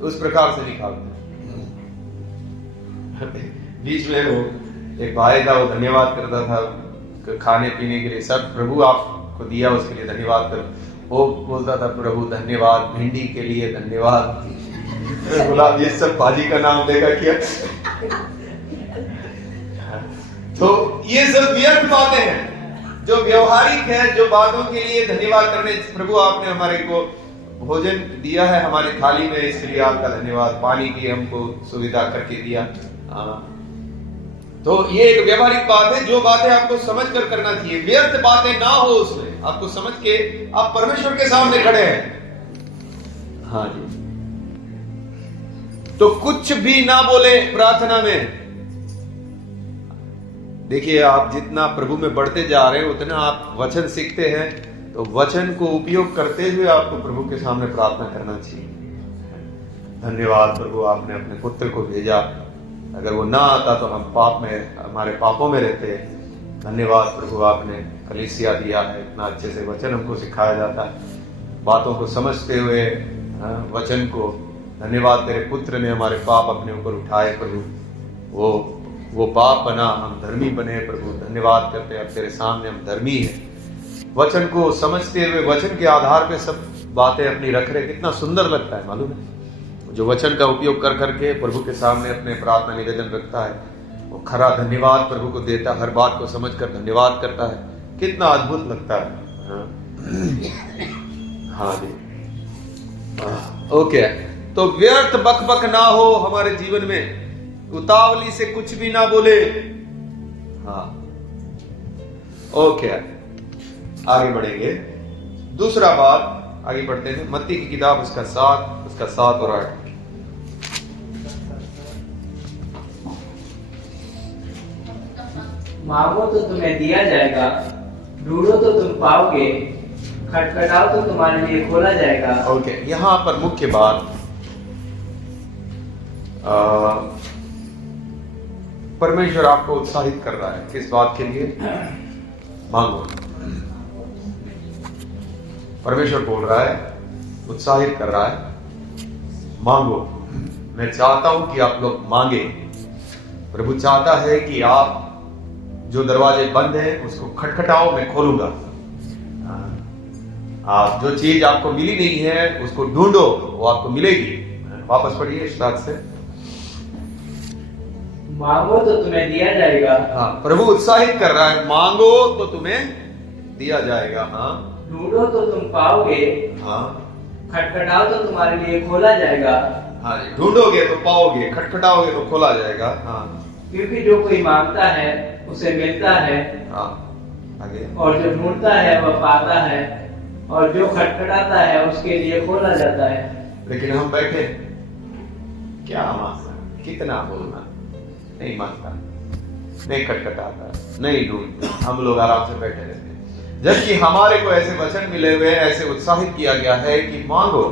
उस प्रकार से निकालते हैं। बीच में वो एक भाई था, वो धन्यवाद करता था खाने पीने के लिए, सब प्रभु आपको दिया उसके लिए धन्यवाद करो। वो बोलता था, प्रभु धन्यवाद भिंडी के लिए, धन्यवाद। बोला ये सब भाजी का नाम देगा क्या? तो ये सब व्यर्थ बातें हैं, जो व्यवहारिक है, जो बातों के लिए धन्यवाद करने। प्रभु आपने हमारे को भोजन दिया है हमारी थाली में, इसके लिए आपका धन्यवाद। पानी की हमको सुविधा करके दिया। तो ये एक व्यवहारिक बात है, जो बातें आपको समझ कर करना चाहिए। व्यर्थ बातें ना हो उसमें, आपको समझ के आप परमेश्वर के सामने खड़े हैं। हाँ जी। तो कुछ भी ना बोले प्रार्थना में। देखिए, आप जितना प्रभु में बढ़ते जा रहे हैं उतना आप वचन सीखते हैं, तो वचन को उपयोग करते हुए आपको प्रभु के सामने प्रार्थना करना चाहिए। धन्यवाद प्रभु, आपने अपने पुत्र को भेजा, अगर वो ना आता तो हम पाप में, हमारे पापों में रहते। धन्यवाद प्रभु, आपने कलीसिया दिया है, इतना अच्छे से वचन हमको सिखाया जाता है, बातों को समझते हुए वचन को। धन्यवाद, तेरे पुत्र ने हमारे पाप अपने ऊपर उठाए प्रभु, वो पाप बना, हम धर्मी बने प्रभु। धन्यवाद करते हैं, अब तेरे सामने हम धर्मी हैं। वचन को समझते हुए वचन के आधार पे सब बातें अपनी रख रहे, कितना सुंदर लगता है मालूम है। जो वचन का उपयोग कर करके प्रभु के सामने अपने प्रार्थना निवेदन रखता है, वो खरा धन्यवाद प्रभु को देता, हर बात को समझकर धन्यवाद करता है, कितना अद्भुत लगता है। हाँ जी। ओके, तो व्यर्थ बकबक ना हो हमारे जीवन में, उतावली से कुछ भी ना बोले। हाँ, ओके, आगे बढ़ेंगे। दूसरा बात, आगे बढ़ते हैं। मत्ती की किताब उसका 7 और 8। मांगो तो तुम्हें दिया जाएगा, ढूंढो तो तुम पाओगे, खटखटाओ तो तुम्हारे लिए खोला जाएगा। ओके, यहां पर मुख्य बात, परमेश्वर आपको उत्साहित कर रहा है। किस बात के लिए? मांगो। परमेश्वर बोल रहा है, उत्साहित कर रहा है, मांगो। मैं चाहता हूं कि आप लोग मांगे। प्रभु चाहता है कि आप जो दरवाजे बंद हैं उसको खटखटाओ, मैं खोलूंगा। आप जो चीज आपको मिली नहीं है उसको ढूंढो, वो आपको मिलेगी। वापस पढ़िए स्टार्ट से। मांगो तो तुम्हें दिया जाएगा। हाँ, प्रभु उत्साहित कर रहा है, मांगो तो तुम्हें दिया जाएगा। हाँ, ढूंढो तो तुम पाओगे। हाँ, खटखटाओ तो तुम्हारे लिए खोला जाएगा। हाँ, ढूंढोगे तो पाओगे, खटखटाओगे तो खोला जाएगा। हाँ, क्योंकि जो कोई मांगता है उसे मिलता है, हाँ, आगे। और जो ढूंढता है वह पाता है, और जो खटखटाता है उसके लिए खोला जाता है। लेकिन हम बैठे, क्या मांगना, कितना बोलना, नहीं मांगता, नहीं खटखटाता, नहीं ढूंढता, हम लोग आराम से बैठे रहते हैं। जबकि हमारे को ऐसे वचन मिले हुए हैं, ऐसे उत्साहित किया गया है कि मांगो।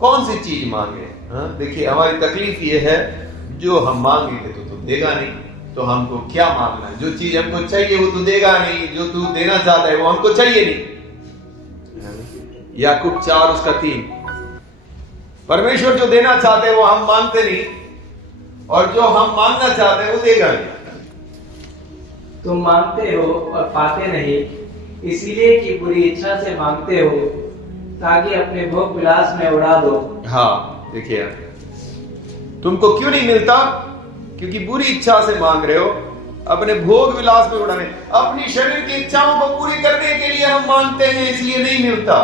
कौन सी चीज मांगे? देखिए, हमारी तकलीफ ये है, जो हम मांगेंगे तो देगा नहीं, तो हमको क्या मांगना है? जो चीज हमको चाहिए वो तू देगा नहीं, जो तू देना चाहता है वो हमको चाहिए नहीं। याकूब 4 उसका 3। परमेश्वर जो देना चाहते हैं वो हम मांगते नहीं, और जो हम मांगना चाहते हैं वो देगा नहीं। तुम मांगते हो और पाते नहीं, इसीलिए कि बुरी इच्छा से मांगते हो, ताकि अपने भोग विलास में उड़ा दो। हाँ, देखिए, तुमको क्यों नहीं मिलता? क्योंकि बुरी इच्छा से मांग रहे हो, अपने भोग विलास में उड़ाने, अपनी शरीर की इच्छाओं को पूरी करने के लिए हम मांगते हैं, इसलिए नहीं मिलता।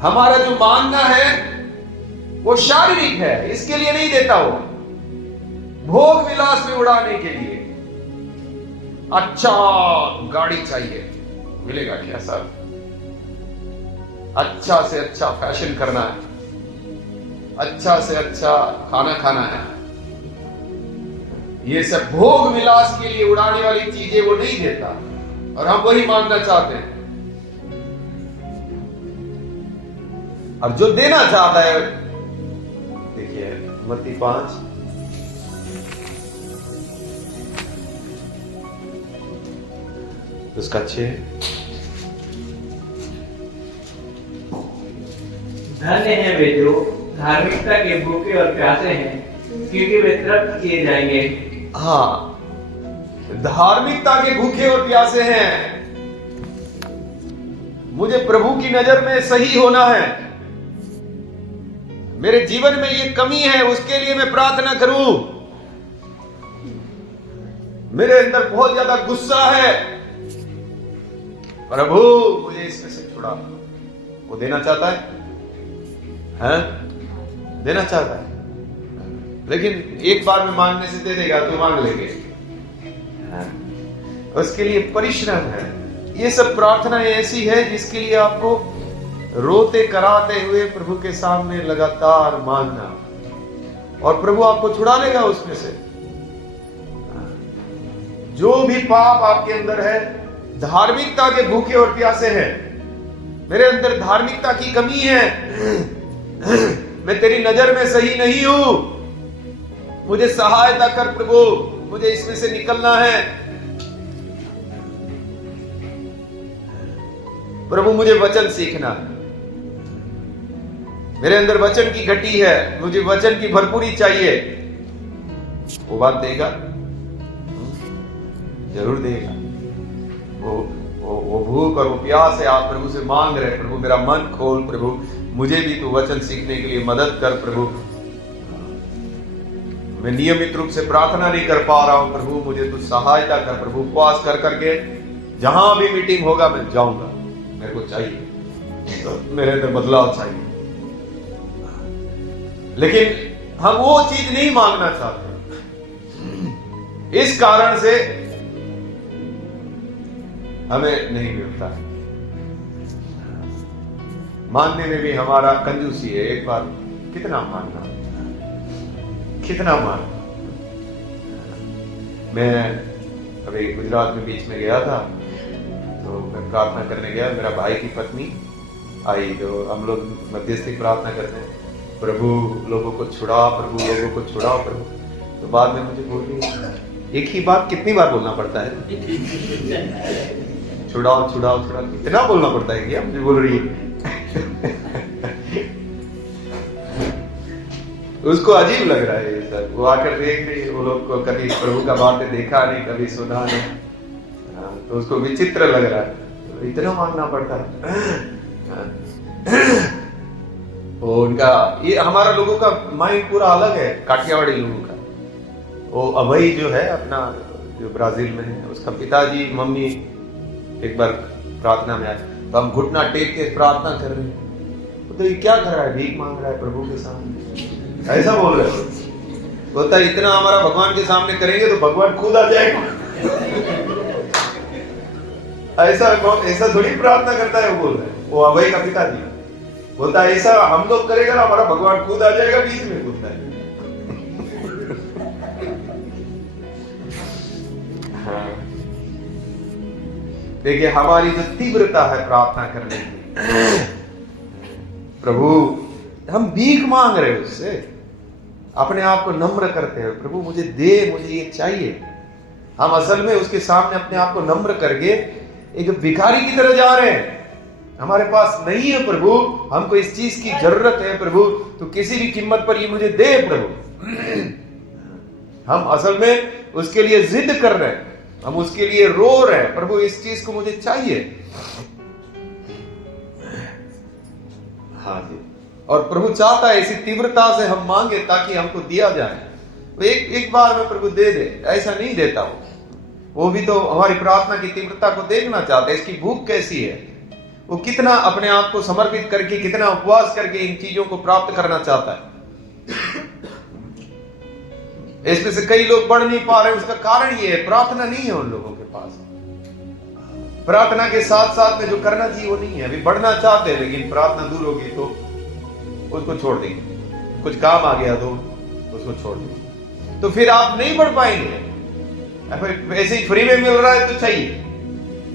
हमारा जो मांगना है वो शारीरिक है, इसके लिए नहीं देता, वो भोग विलास में उड़ाने के लिए। अच्छा गाड़ी चाहिए, मिलेगा क्या सर? अच्छा से अच्छा फैशन करना है, अच्छा से अच्छा खाना खाना है, ये सब भोग विलास के लिए उड़ाने वाली चीजें वो नहीं देता, और हम वही मांगना चाहते हैं। अब जो देना चाहता है, देखिए मत्ती 5 उसका 6। धन्य है वे जो धार्मिकता के भूखे और प्यासे हैं, क्योंकि वे तृप्त किए जाएंगे। हाँ, धार्मिकता के भूखे और प्यासे हैं। मुझे प्रभु की नजर में सही होना है, मेरे जीवन में ये कमी है, उसके लिए मैं प्रार्थना करूं। मेरे अंदर बहुत ज्यादा गुस्सा है, प्रभु मुझे इसमें से छुड़ा। वो देना चाहता है, देना चाहता है, लेकिन एक बार में मांगने से दे देगा तो मांग लेंगे। उसके लिए परिश्रम है। ये सब प्रार्थनाएं ऐसी है जिसके लिए आपको रोते कराते हुए प्रभु के सामने लगातार मांगना, और प्रभु आपको छुड़ा लेगा उसमें से। जो भी पाप आपके अंदर है, धार्मिकता के भूखे और प्यासे हैं, मेरे अंदर धार्मिकता की कमी है, मैं तेरी नजर में सही नहीं हूं, मुझे सहायता कर प्रभु, मुझे इसमें से निकलना है। प्रभु मुझे वचन सीखना है, मेरे अंदर वचन की घटी है, मुझे वचन की भरपूरी चाहिए। वो बात देगा, जरूर देगा। वो भूख और वो प्यास है, आप प्रभु से मांग रहे हैं, प्रभु मेरा मन खोल, प्रभु मुझे भी तू वचन सीखने के लिए मदद कर प्रभु। मैं नियमित रूप से प्रार्थना नहीं कर पा रहा हूं, प्रभु मुझे तू सहायता कर प्रभु। उपवास कर करके जहां भी मीटिंग होगा मैं जाऊंगा, मेरे को चाहिए, तो मेरे अंदर बदलाव चाहिए। लेकिन हम वो चीज नहीं मांगना चाहते, इस कारण से हमें नहीं मिलता। मांगने में भी हमारा कंजूसी है। एक बार कितना मांगना, कितना मांगना। मैं अभी गुजरात में बीच में गया था, तो मैं प्रार्थना करने गया। मेरा भाई की पत्नी आई, तो हम लोग मध्यस्थी प्रार्थना करते हैं, प्रभु लोगों को छुड़ा, प्रभु लोगों को छुड़ाओ प्रभु। तो बाद में मुझे बोली, एक ही बात कितनी बार बोलना पड़ता है? छुड़ाओ छुड़ाओ छुड़ाओ, कितना बोलना पड़ता है? क्या मुझे बोल रही है? उसको अजीब लग रहा है ये सब। वो आकर देख रही है, वो लोग को कभी प्रभु का बातें देखा नहीं, कभी सुना नहीं, तो उसको विचित्र लग रहा है, तो इतना मांगना पड़ता है। वो उनका, ये हमारा लोगों का माइंड पूरा अलग है, काठियावाड़ी लोगों का। वो अभय जो है अपना, जो ब्राजील में है, उसका पिताजी मम्मी एक बार प्रार्थना में आए, तो हम घुटना टेक के प्रार्थना कर रहे हैं, तो ये क्या कर रहा है? भीख मांग रहा है प्रभु के सामने, ऐसा बोल रहे हो। बोलता है इतना हमारा भगवान के सामने करेंगे तो भगवान खुद आ जाएगा। ऐसा थोड़ी प्रार्थना करता है। वो बोल रहे हैं, वो अभय का पिताजी बोलता है ऐसा हम लोग करेगा ना, हमारा भगवान खुद आ जाएगा, बीच में कूदता है। हाँ। देखिए हमारी जो तीव्रता है प्रार्थना करने की, प्रभु हम भीख मांग रहे हैं उससे, अपने आप को नम्र करते हैं, प्रभु मुझे दे, मुझे ये चाहिए। हम असल में उसके सामने अपने आप को नम्र करके एक भिखारी की तरह जा रहे हैं। हमारे पास नहीं है प्रभु, हमको इस चीज की जरूरत है प्रभु, तो किसी भी कीमत पर ये मुझे दे प्रभु। हम असल में उसके लिए जिद कर रहे हैं, हम उसके लिए रो रहे हैं, प्रभु इस चीज को मुझे चाहिए। हाँ जी, और प्रभु चाहता है इसी तीव्रता से हम मांगे ताकि हमको दिया जाए। एक बार में प्रभु दे दे, ऐसा नहीं देता वो भी तो हमारी प्रार्थना की तीव्रता को देखना चाहता है, इसकी भूख कैसी है, वो कितना अपने आप को समर्पित करके, कितना उपवास करके इन चीजों को प्राप्त करना चाहता है। इसमें से कई लोग बढ़ नहीं पा रहे, उसका कारण ये है प्रार्थना नहीं है उन लोगों के पास। प्रार्थना के साथ साथ में जो करना चाहिए वो नहीं है। अभी बढ़ना चाहते हैं लेकिन प्रार्थना दूर होगी तो उसको छोड़ देंगे, कुछ काम आ गया तो उसको छोड़ देंगे, तो फिर आप नहीं बढ़ पाएंगे। ऐसे ही फ्री में मिल रहा है तो चाहिए,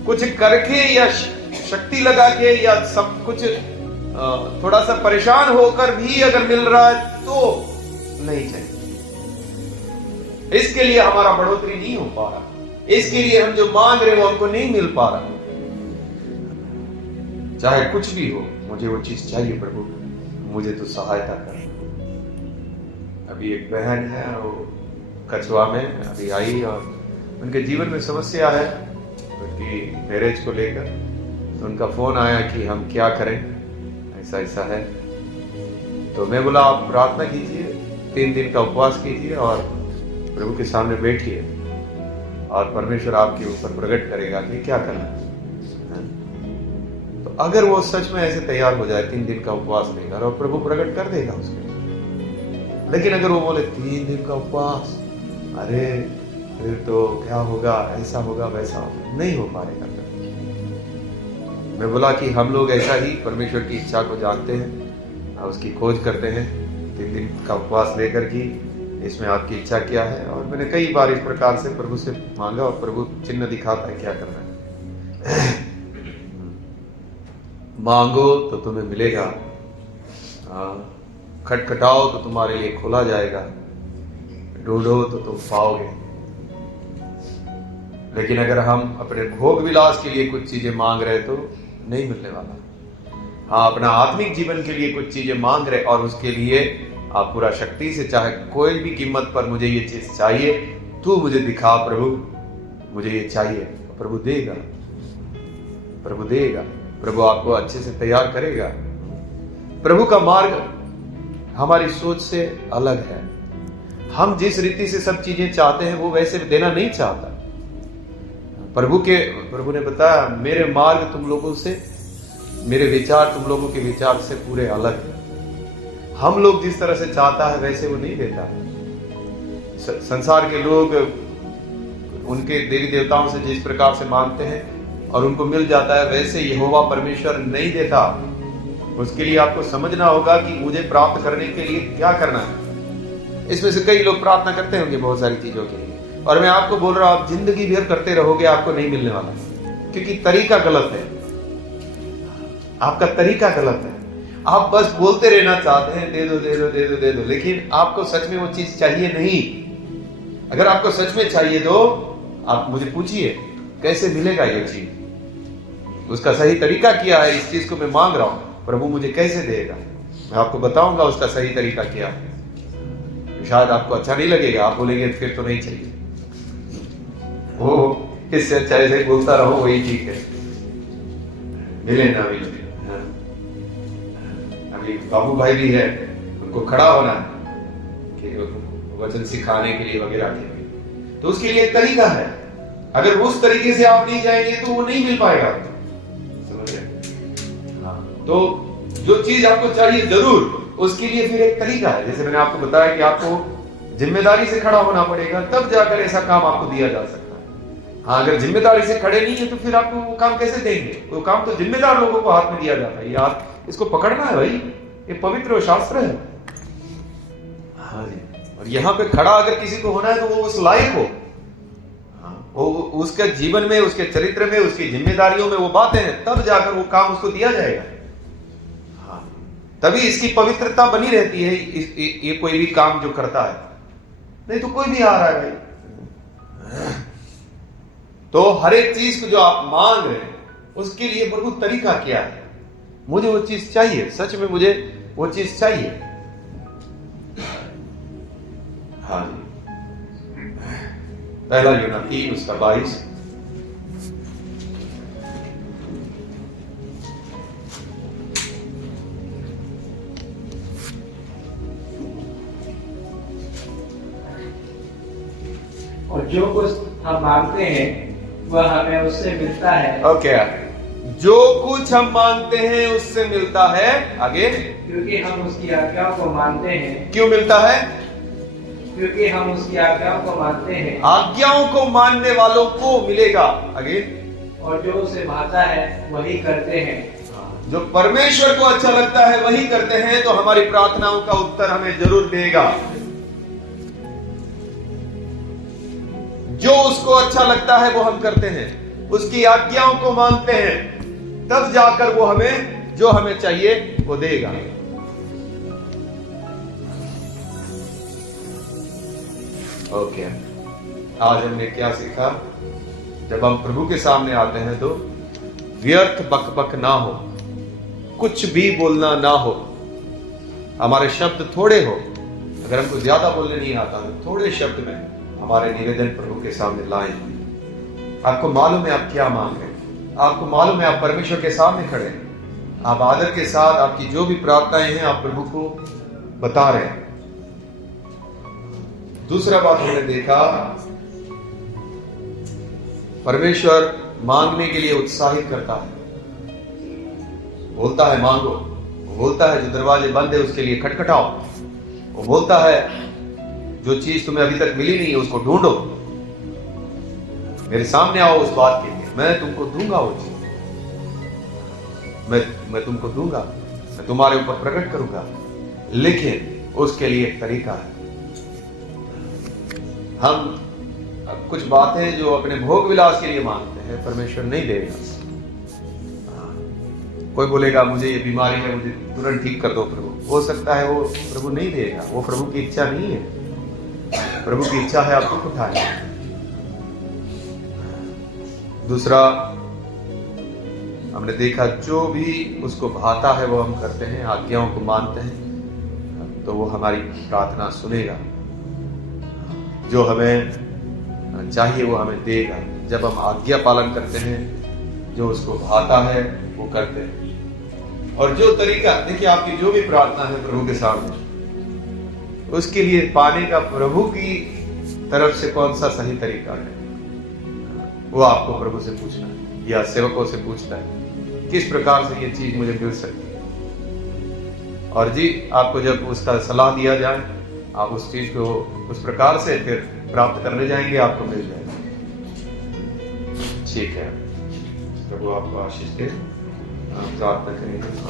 कुछ करके या शक्ति लगा के या सब कुछ थोड़ा सा परेशान होकर भी अगर मिल रहा है तो नहीं चाहिए। इसके लिए हमारा बढ़ोतरी नहीं हो पा रहा, इसके लिए हम जो मांग रहे वो हमको नहीं मिल पा रहा। चाहे कुछ भी हो, मुझे वो चीज चाहिए प्रभु, मुझे तो सहायता कर। अभी एक बहन है, वो कछुआ में अभी आई और उनके जीवन में समस्या है उनकी मैरिज को लेकर। तो उनका फोन आया कि हम क्या करें, ऐसा ऐसा है। तो मैं बोला आप प्रार्थना कीजिए, 3 दिन का उपवास कीजिए और प्रभु के सामने बैठिए और परमेश्वर आपके ऊपर प्रकट करेगा कि क्या करना है। तो अगर वो सच में ऐसे तैयार हो जाए 3 दिन का उपवास लेकर, और प्रभु प्रकट कर देगा उसके। लेकिन अगर वो बोले 3 दिन का उपवास, अरे फिर तो क्या होगा, ऐसा होगा वैसा होगा, नहीं हो पाएगा। मैं बोला कि हम लोग ऐसा ही परमेश्वर की इच्छा को जानते हैं, उसकी खोज करते हैं 3 दिन का उपवास लेकर कि इसमें आपकी इच्छा क्या है। और मैंने कई बार इस प्रकार से प्रभु से मांगा और प्रभु चिन्ह दिखाता है क्या करना है। मांगो तो तुम्हें मिलेगा, खटखटाओ तो तुम्हारे लिए खोला जाएगा, ढूंढो तो तुम पाओगे। लेकिन अगर हम अपने भोग विलास के लिए कुछ चीजें मांग रहे तो नहीं मिलने वाला। हाँ, अपना आत्मिक जीवन के लिए कुछ चीजें मांग रहे और उसके लिए आप पूरा शक्ति से, चाहे कोई भी कीमत पर मुझे ये चीज चाहिए, तू मुझे दिखा प्रभु, मुझे ये चाहिए, प्रभु देगा, प्रभु देगा, प्रभु आपको अच्छे से तैयार करेगा। प्रभु का मार्ग हमारी सोच से अलग है। हम जिस रीति से सब चीजें चाहते हैं वो वैसे देना नहीं चाहता। प्रभु ने बताया मेरे मार्ग तुम लोगों से मेरे विचार तुम लोगों के विचार से पूरे अलग है। हम लोग जिस तरह से चाहता है वैसे वो नहीं देता। संसार के लोग उनके देवी देवताओं से जिस प्रकार से मांगते हैं और उनको मिल जाता है, वैसे यहोवा परमेश्वर नहीं देता। उसके लिए आपको समझना होगा कि मुझे प्राप्त करने के लिए क्या करना है। इसमें से कई लोग प्रार्थना करते होंगे बहुत सारी चीजों के लिए, और मैं आपको बोल रहा हूं, आप जिंदगी भर करते रहोगे, आपको नहीं मिलने वाला, क्योंकि तरीका गलत है। आपका तरीका गलत है। आप बस बोलते रहना चाहते हैं, दे दो दे दो दे दो दे दो, लेकिन आपको सच में वो चीज चाहिए नहीं। अगर आपको सच में चाहिए तो आप मुझे पूछिए कैसे मिलेगा ये चीज, उसका सही तरीका क्या है। इस चीज को मैं मांग रहा हूं, प्रभु मुझे कैसे देगा, मैं आपको बताऊंगा उसका सही तरीका क्या है। शायद आपको अच्छा नहीं लगेगा, आप बोलेंगे फिर तो नहीं चाहिए, वो इससे अच्छा ऐसे बोलता रहो, वही ठीक है, मिले ना मिले। अभी बाबू भाई भी है, उनको खड़ा होना कि वचन सिखाने के लिए वगैरह के लिए, तो उसके लिए एक तरीका है। अगर उस तरीके से आप नहीं जाएंगे तो वो नहीं मिल पाएगा, समझ रहे? हाँ, तो जो चीज आपको चाहिए जरूर, उसके लिए फिर एक तरीका है। जैसे मैंने आपको बताया कि आपको जिम्मेदारी से खड़ा होना पड़ेगा, तब जाकर ऐसा काम आपको दिया जा सकता है। हाँ, अगर जिम्मेदारी से खड़े नहीं है तो फिर आपको वो काम कैसे देंगे? वो काम तो जिम्मेदार लोगों को हाथ में दिया जाता है। यार इसको पकड़ना है भाई, ये पवित्र शास्त्र है। हाँ जी। और यहाँ पे खड़ा अगर किसी को होना है तो वो उस लायक हो, वो उसके जीवन में, उसके चरित्र में, उसकी जिम्मेदारियों में वो बातें हैं, तब जाकर वो काम उसको दिया जाएगा। हाँ, तभी इसकी पवित्रता बनी रहती है। ये कोई भी काम जो करता है, नहीं तो कोई भी आ रहा है भाई। तो हर एक चीज को जो आप मांग रहे हैं, उसके लिए प्रभु तरीका क्या है? मुझे वो चीज चाहिए, सच में मुझे वो चीज चाहिए। हाँ जी। पहला यूना 3 उसका 22। और जो कुछ हम मांगते हैं वह हमें उससे मिलता है। ओके, जो कुछ हम मांगते हैं उससे मिलता है। आगे, क्योंकि हम उसकी आज्ञाओं को मानते हैं। क्यों मिलता है? क्योंकि हम उसकी आज्ञाओं को मानते हैं। आज्ञाओं को मानने वालों को मिलेगा। आगे, और जो उसे भाता है वही करते हैं। जो परमेश्वर को अच्छा लगता है वही करते हैं, तो हमारी प्रार्थनाओं का उत्तर हमें जरूर देगा। जो उसको अच्छा लगता है वो हम करते हैं, उसकी आज्ञाओं को मानते हैं, तब जाकर वो हमें जो हमें चाहिए वो देगा। ओके, आज हमने क्या सीखा? जब हम प्रभु के सामने आते हैं तो व्यर्थ बकबक ना हो, कुछ भी बोलना ना हो, हमारे शब्द थोड़े हो। अगर हमको ज्यादा बोलने नहीं आता तो थोड़े शब्द में हमारे निवेदन प्रभु के सामने लाएं। आपको मालूम है आप क्या मांग रहे हैं, आपको मालूम है आप परमेश्वर के सामने खड़े हैं, आप आदर के साथ आपकी जो भी प्रार्थनाएं हैं आप प्रभु को बता रहे हैं। दूसरा बात हमने देखा, परमेश्वर मांगने के लिए उत्साहित करता है, बोलता है मांगो, वो बोलता है जो दरवाजे बंद है उसके लिए खटखटाओ, वो बोलता है जो चीज तुम्हें अभी तक मिली नहीं है उसको ढूंढो, मेरे सामने आओ उस बात के लिए, मैं तुमको दूंगा वो चीज, मैं तुमको दूंगा, मैं तुम्हारे ऊपर प्रकट करूंगा। लेकिन उसके लिए एक तरीका है। हम कुछ बातें जो अपने भोग विलास के लिए मांगते हैं परमेश्वर नहीं देगा। कोई बोलेगा मुझे ये बीमारी है, मुझे तुरंत ठीक कर दो प्रभु, हो सकता है वो प्रभु नहीं देगा, वो प्रभु की इच्छा नहीं है। प्रभु की इच्छा है आप दुख उठाएं। दूसरा हमने देखा जो भी उसको भाता है वो हम करते हैं, आज्ञाओं को मानते हैं, तो वो हमारी प्रार्थना सुनेगा, जो हमें चाहिए वो हमें देगा। जब हम आज्ञा पालन करते हैं, जो उसको भाता है वो करते हैं। और जो तरीका, देखिए आपकी जो भी प्रार्थना है प्रभु के सामने, उसके लिए पाने का प्रभु की तरफ से कौन सा सही तरीका है, वो आपको प्रभु से पूछना है या सेवकों से पूछना है। किस प्रकार से ये चीज मुझे मिल सकती है। और जी आपको जब उसका सलाह दिया जाए, आप उस चीज को उस प्रकार से फिर प्राप्त करने जाएंगे, आपको मिल जाएगा। ठीक है, प्रभु आपको आशीष दे। प्रार्थना करेंगे।